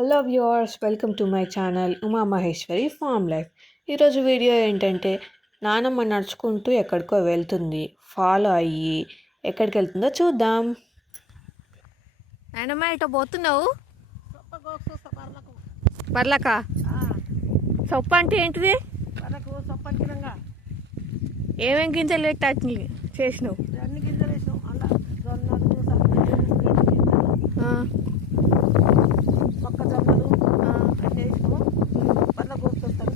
Hello viewers, welcome to my channel Uma Maheshwari farm life. ఈరోజు వీడియో ఏంటంటే నానమ్మ నడుచుకుంటూ ఎక్కడికో వెళ్తుంది. ఫాలో అయ్యి ఎక్కడికి వెళ్తుందో చూద్దాం. నానమ్మ ఇటో పోతున్నావు? బర్లక సొప్ప అంటే ఏంటిది? ఏమేమి గింజలు పెట్టి చేసినావు? అన్ని గింజలు వేసినాం. మొక్కజొన్నలు అన్నీ వేసినాము. పళ్ళ కోసుకొస్తాను.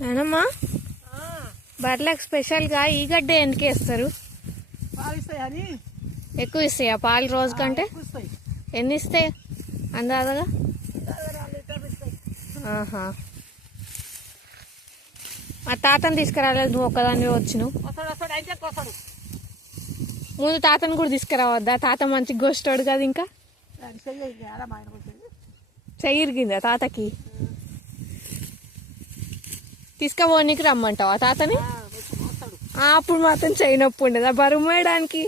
నానమ్మ, బర్లకు స్పెషల్గా ఈ గడ్డ ఎందుకు వేస్తారు? పాలు ఇస్తాయని. ఎక్కువ ఇస్తాయా పాలు రోజు కంటే? ఎన్ని ఇస్తాయి అందాజగా? ఆహా. మా తాతను తీసుకురాలేదు, నువ్వు ఒక్కదాన్ని వచ్చినావు. ముందు తాతను కూడా తీసుకురావద్దా? తాత మంచి గోష్టాడు కదా. ఇంకా చెయ్యిరిగిందా తాతకి? తీసుకుపోనీకి రమ్మంటావా తాతని? అప్పుడు మాత్రం చెయ్యి నొప్పి ఉండదు ఆ బరువు మోయడానికి.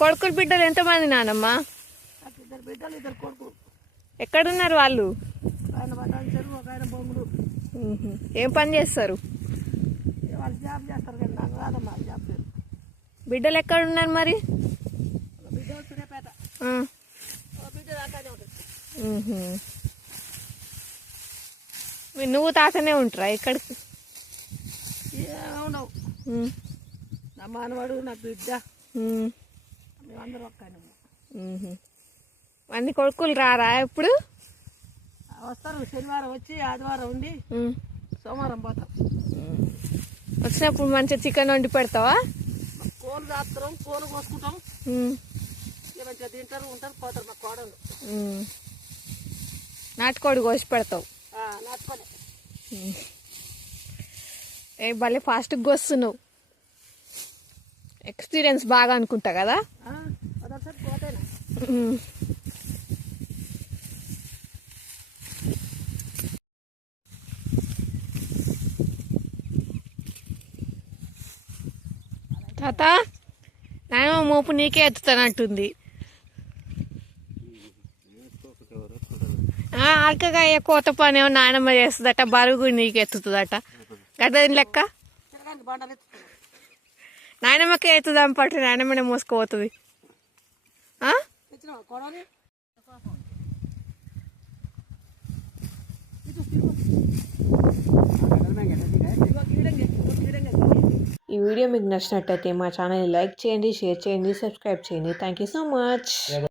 కొడుకులు బిడ్డలు ఎంతమంది నానమ్మ? ఎక్కడున్నారు వాళ్ళు? ఏం పని చేస్తారు? బిడ్డలు ఎక్కడున్నారు మరి? నువ్వు తాతనే ఉంటారా ఇక్కడికి? నా మానవాడు, నా బిడ్డ, మేమందరం ఒక్కనే. అన్ని కొడుకులు రారా ఎప్పుడు? వస్తారు. శనివారం వచ్చి ఆదివారం ఉండి సోమవారం పోతాం. వచ్చినప్పుడు మంచిగా చికెన్ వండి పెడతావా? కోళ్ళు దాస్తాం, కోళ్ళు కోసుకుంటాం. మంచిగా తింటారు, ఉంటారు, పోతారు. మా కోడలు నాటుకోడి కోసి పెడతావు? నాటుకోలే. ఏ భలే ఫాస్ట్గా కోస్తున్నావు. ఎక్స్పీరియన్స్ బాగా అనుకుంటా కదా? తాత, నాయనమ్మ మోపు నీకే ఎత్తుతానంటుంది. అక్కగా కోత పని ఏమో నాయనమ్మ చేస్తుందట, బరువు నీకు ఎత్తుతుందట. గడ్డ లెక్క నాయనమ్మకే ఎత్తుదాం పట్టు, నాయనమ్మనే మోసుకుపోతుంది. ఈ వీడియో మీకు నచ్చినట్టయితే మా ఛానల్ని లైక్ చేయండి, షేర్ చేయండి, సబ్స్క్రైబ్ చేయండి. Thank you so much.